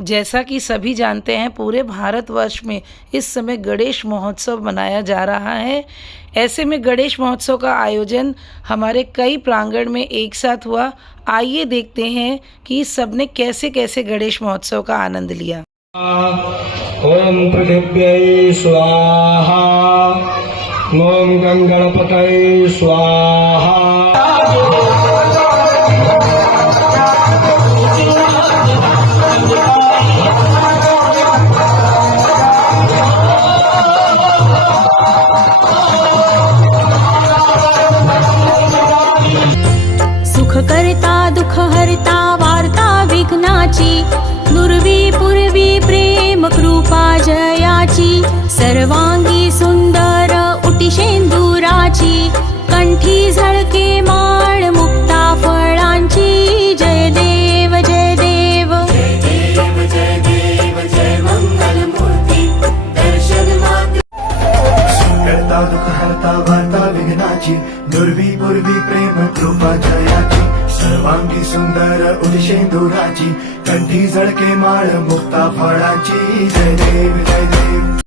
जैसा कि सभी जानते हैं, पूरे भारतवर्ष में इस समय गणेश महोत्सव मनाया जा रहा है। ऐसे में गणेश महोत्सव का आयोजन हमारे कई प्रांगण में एक साथ हुआ। आइए देखते हैं कि सबने कैसे कैसे गणेश महोत्सव का आनंद लिया। ओम पृथिव्यै स्वाहा, ओम गणपतये स्वाहा। सुख करता दुःख हरता वार्ता विघ्नाची, नुरवी पूर्वी प्रेम कृपा जयाची, सर्वांगी सुंदर उटिशेंदुराची, कंठी झळके माळ मुक्ता फळांची। जय देव जय देव जय देव जय देव जय मंगल मूर्ती दर्शन मात्र। करता दुःख हरता वार्ता विघ्नाची, दुर्वी पूर्वी प्रेम कृपा जयाची, सर्वांगी सुंदर उदिशेंदुराची, कंठी झळके माळ मुक्ता फळाची। जय देव जय देव